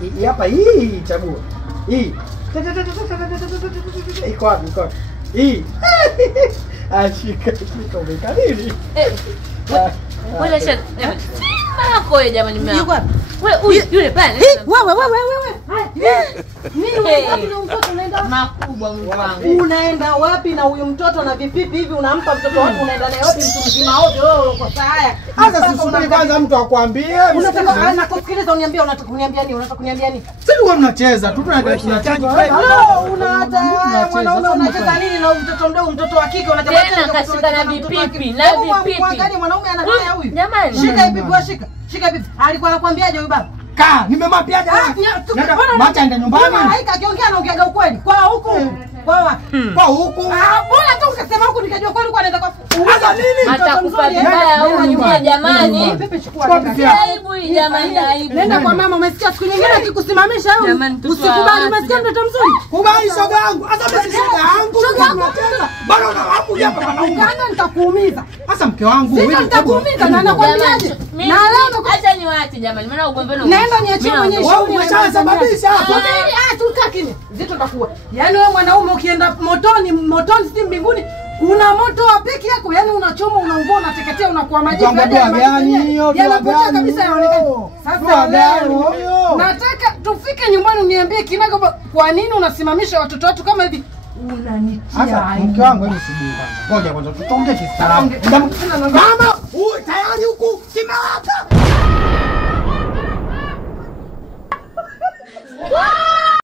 Hii hapa hii chagua. Hii. Iko wapi? Iko wapi? Hii. Ashika umeka nini? Wewe shaka. Mako jamani mimi. Yuko wapi? Wewe yule pale. Wewe. Nini unataka mtoto unaenda makubwa mwanangu. Unaenda wapi na huyu mtoto na vipipi hivi unampa mtoto wako unaenda naye wapi mtu mzima wote wewe uko saa haya. Sasa sisubiri kwanza mtu akwambie. Unataka anakusikiliza uniambia unataka kuniambia nini? Unataka kuniambia nini? Sisi wewe tunacheza tu tunacheza. Unaacha mwanaume unacheza nini na mtoto mdogo mtoto wa kike unataka tena kashika na vipipi na vipipi. Mwangalie mwanaume ana haya huyu. Jamani. Shika vipipi shika. Shika vipipi. Alikuwa anakuambiaje huyu baba? Kaa, nimemwambiaje? Macha ende nyumbani. Malaika akiongea anaongea ukweli. Kwa huku. Kwa huku. Bora tu ukasema huku nikajua kweli kwa anaenda kwa. Sasa nini? Atakupa vibaya huko nyuma jamani. Aibu jamani, aibu. Nenda kwa mama umesikia siku nyingine akikusimamisha huyu. Usikubali umesikia mtoto mzuri. Kubali shoga yangu. Sasa mimi shoga yangu. Shoga yangu. Bado unawapo hapa mwanaume. Kana nitakuumiza. Sasa mke wangu wewe nitakuumiza na nakwambiaje? Na leo acha niwaache jamani. Maana ugombe wenu. Nenda niachie mwenyewe. Wewe umeshasababisha hapa. Tukaa kimya. Zito takuwa. Yaani wewe mwanaume ukienda motoni si mbinguni. Una moto wa peke yako, yani unachoma, unaungua, unateketea, unakuwa majivu. Yanapotea kabisa yaonekana. Sasa leo nataka tufike nyumbani uniambie kinaga kwa nini unasimamisha watoto watu kama hivi? Unanitia aibu. Mke wangu hebu subiri kwanza. Ngoja kwanza tutonge kistaarabu. Mama, tayari huku kimewaka.